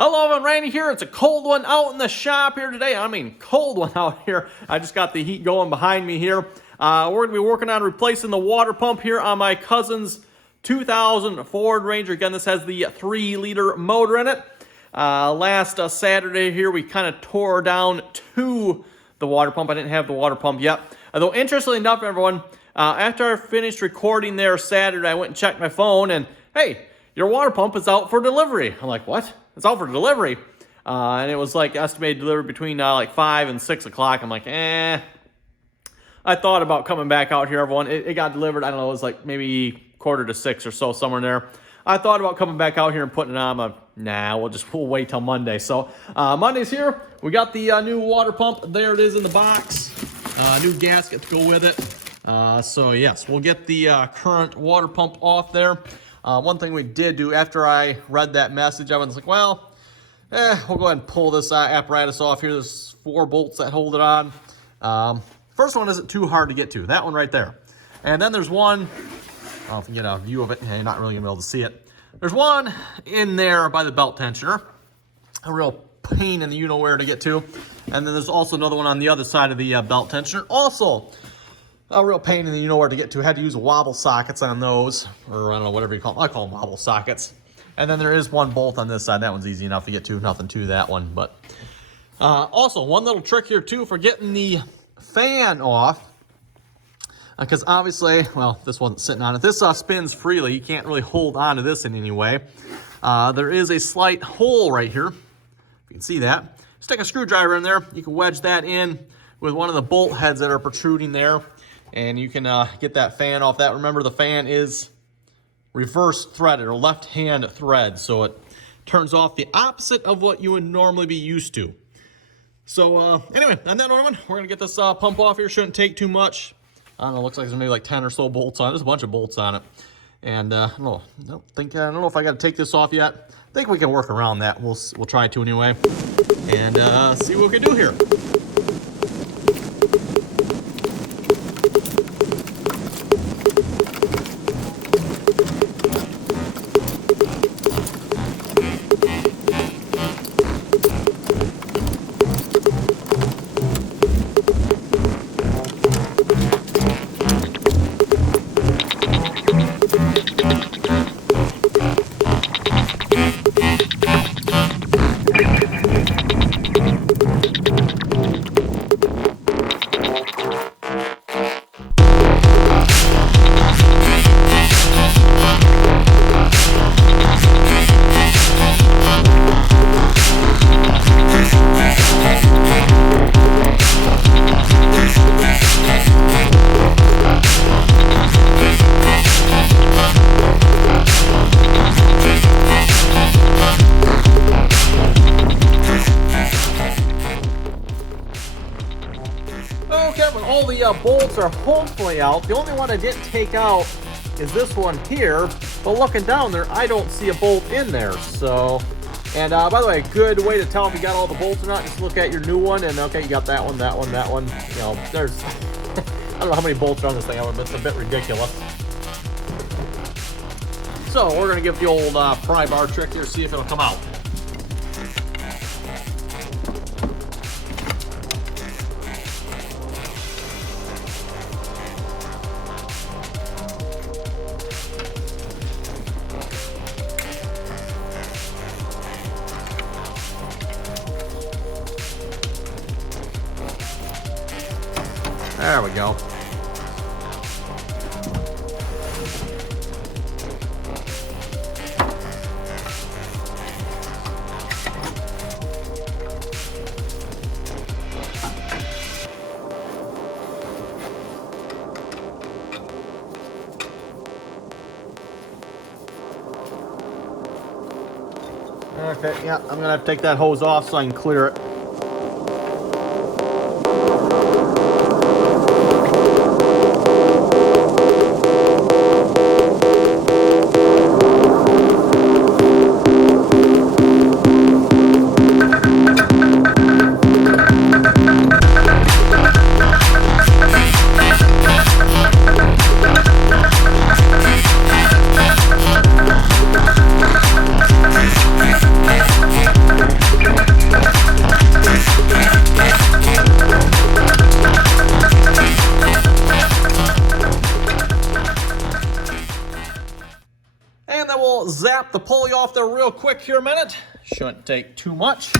Hello, everyone. Randy here. It's a cold one out in the shop here today. I mean, cold one out here. I just got the heat going behind me here. We're going to be working on replacing the water pump here on my cousin's 2000 Ford Ranger. Again, this has the 3-liter motor in it. Last Saturday here, we kind of tore down to the water pump. I didn't have the water pump yet. Although, interestingly enough, everyone, after I finished recording there Saturday, I went and checked my phone, and hey, your water pump is out for delivery. I'm like, what? It's out for delivery. And it was like estimated delivery between like 5 and 6 o'clock. I'm like, I thought about coming back out here, everyone. It got delivered, I don't know, it was like maybe 5:45 or so, somewhere in there. I thought about coming back out here and putting it on. Nah, we'll wait till Monday. So Monday's here. We got the new water pump. There it is in the box. New gasket to go with it. So yes, we'll get the current water pump off there. One thing we did do after I read that message, I was like, well, we'll go ahead and pull this apparatus off here. There's 4 bolts that hold it on. First one isn't too hard to get to. That one right there. And then there's one, I don't know if you can get a view of it. You're not really going to be able to see it. There's one in there by the belt tensioner. A real pain in the you-know-where to get to. And then there's also another one on the other side of the belt tensioner. Also, a real pain in the you-know-where to get to. Had to use wobble sockets on those, or I don't know, whatever you call them. I call them wobble sockets. And then there is one bolt on this side. That one's easy enough to get to. Nothing to that one. But also, one little trick here, too, for getting the fan off. Because obviously, well, this wasn't sitting on it. This spins freely. You can't really hold on to this in any way. There is a slight hole right here. You can see that. Stick a screwdriver in there. You can wedge that in with one of the bolt heads that are protruding there. And you can get that fan off that. Remember, the fan is reverse threaded or left-hand thread. So it turns off the opposite of what you would normally be used to. So anyway, on that one, we're going to get this pump off here. Shouldn't take too much. I don't know, looks like there's maybe like 10 or so bolts on it. There's a bunch of bolts on it. And I don't know if I got to take this off yet. I think we can work around that. We'll try to anyway. And see what we can do here. When all the bolts are hopefully out, the only one I didn't take out is this one here, but looking down there, I don't see a bolt in there. So, and by the way, a good way to tell if you got all the bolts or not, just look at your new one, and okay, you got that one, that one, that one. You know, there's, I don't know how many bolts are on this thing, but it's a bit ridiculous. So, we're going to give the old pry bar trick here, see if it'll come out. There we go. Okay, yeah, I'm gonna have to take that hose off so I can clear it. snap the pulley off there real quick here a minute. Shouldn't take too much.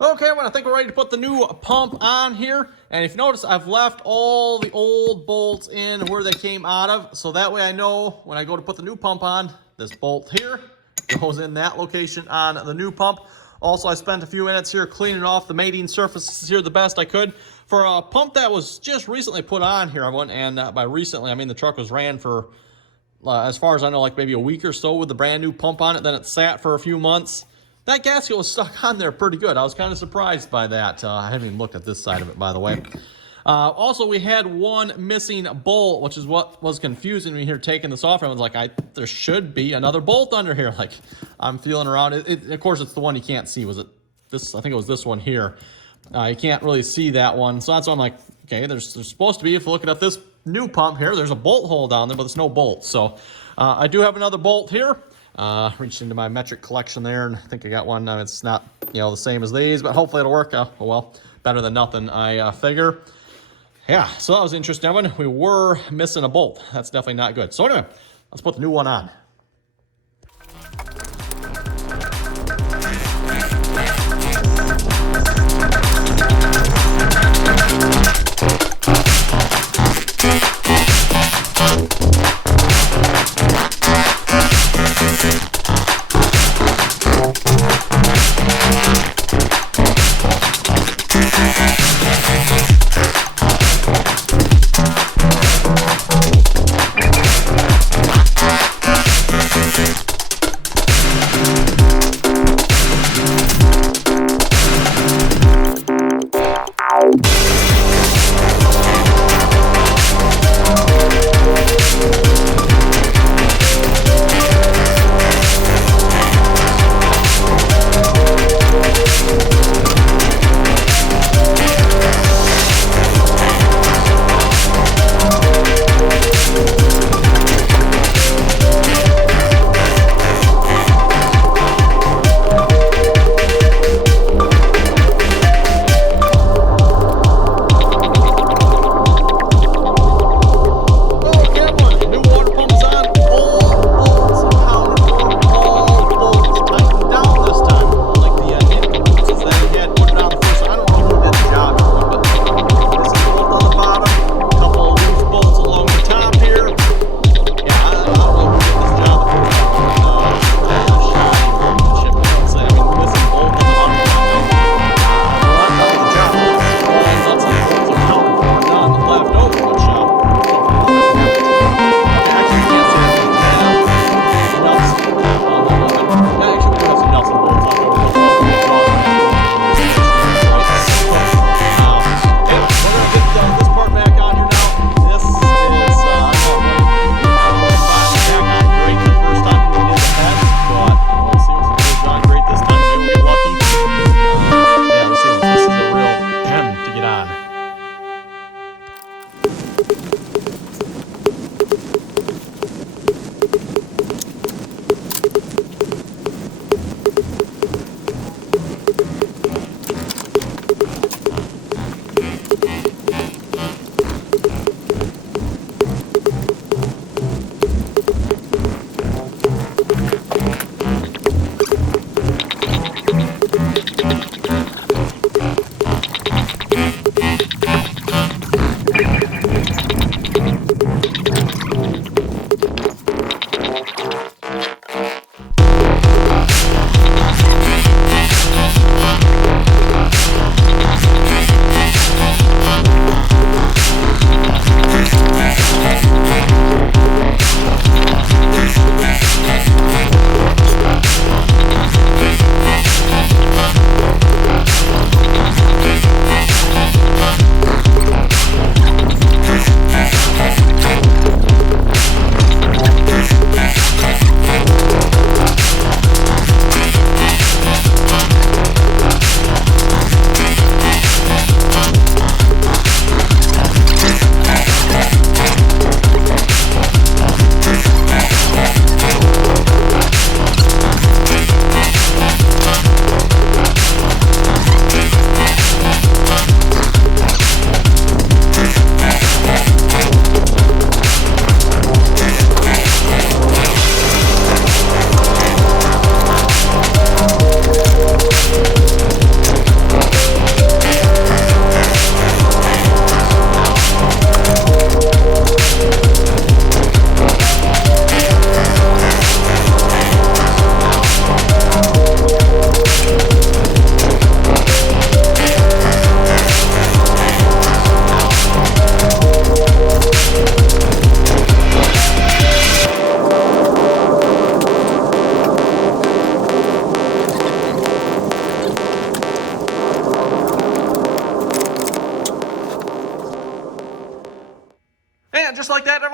Okay, well, I think we're ready to put the new pump on here. And if you notice, I've left all the old bolts in where they came out of. So that way I know when I go to put the new pump on, this bolt here goes in that location on the new pump. Also, I spent a few minutes here cleaning off the mating surfaces here the best I could. For a pump that was just recently put on here, I went, and by recently, I mean the truck was ran for, as far as I know, like maybe a week or so with the brand new pump on it. Then it sat for a few months. That gasket was stuck on there pretty good. I was kind of surprised by that. I haven't even looked at this side of it, by the way. Also, we had one missing bolt, which is what was confusing me here taking this off. I was like, there should be another bolt under here. Like, I'm feeling around. Of course, it's the one you can't see. Was it this? I think it was this one here. You can't really see that one. So that's why I'm like, okay, there's supposed to be, if you're looking at this new pump here, there's a bolt hole down there, but there's no bolt. So I do have another bolt here. Reached into my metric collection there, and I think I got one. It's not, the same as these, but hopefully it'll work. Well, better than nothing, I figure. Yeah, so that was an interesting one. We were missing a bolt. That's definitely not good. So anyway, let's put the new one on.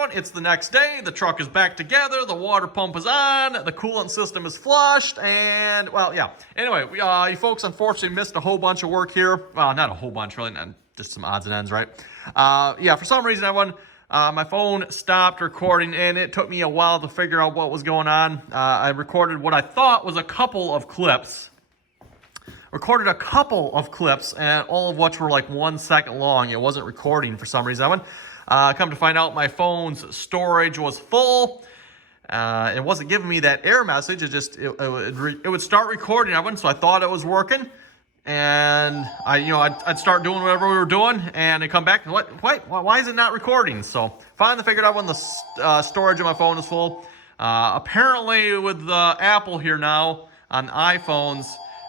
everyone, it's the next day. The truck is back together. The water pump is on. The coolant system is flushed. And, well, yeah. Anyway, you folks unfortunately missed a whole bunch of work here. Well, not a whole bunch, really. Just some odds and ends, right? Yeah, for some reason, everyone, my phone stopped recording, and it took me a while to figure out what was going on. I recorded what I thought was a couple of clips. Recorded a couple of clips, and all of which were like 1 second long. It wasn't recording for some reason. Come to find out, my phone's storage was full. It wasn't giving me that error message. It would start recording, everyone. So I thought it was working, and I'd start doing whatever we were doing, and it come back. Why is it not recording? So finally figured out when the storage of my phone is full. Apparently, with Apple here now on iPhones,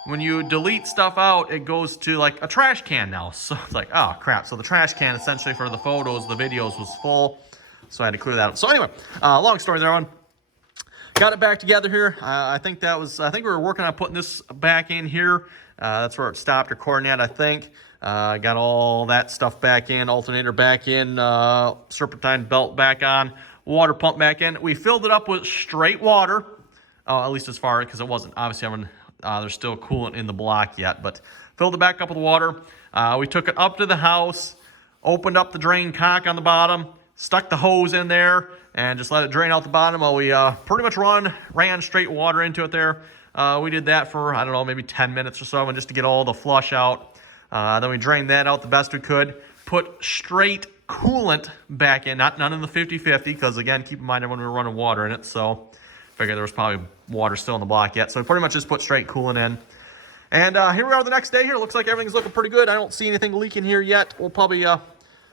when you delete stuff out, it goes to like a trash can now. So it's like, oh crap. So the trash can essentially for the photos, the videos was full. So I had to clear that up. So anyway, long story there on. Got it back together here. I think we were working on putting this back in here. That's where it stopped recording at, I think. Got all that stuff back in, alternator back in, serpentine belt back on, water pump back in. We filled it up with straight water, at least as far, because it wasn't, obviously, there's still coolant in the block yet, but filled it back up with water. We took it up to the house, opened up the drain cock on the bottom, stuck the hose in there, and just let it drain out the bottom while we pretty much ran straight water into it there. We did that for, I don't know, maybe 10 minutes or so, and just to get all the flush out. Then we drained that out the best we could, put straight coolant back in, none in the 50-50, because again, keep in mind when we were running water in it, so figured there was probably water still in the block yet. So we pretty much just put straight coolant in. And here we are the next day here. Looks like everything's looking pretty good. I don't see anything leaking here yet. We'll probably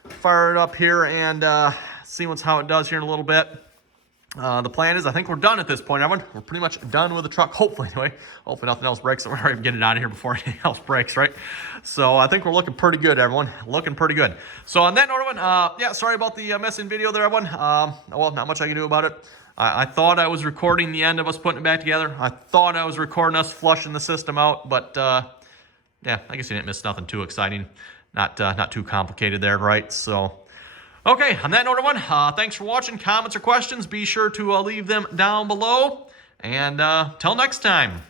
fire it up here and see how it does here in a little bit. The plan is, I think we're done at this point, everyone. We're pretty much done with the truck, hopefully, anyway. Hopefully nothing else breaks, so we're already getting it out of here before anything else breaks, right? So I think we're looking pretty good, everyone. Looking pretty good. So on that note, everyone, yeah, sorry about the missing video there, everyone. Well, not much I can do about it. I thought I was recording the end of us putting it back together. I thought I was recording us flushing the system out, but yeah, I guess you didn't miss nothing too exciting. Not too complicated there, right? So, okay, on that note, everyone, thanks for watching. Comments or questions, be sure to leave them down below. And till next time.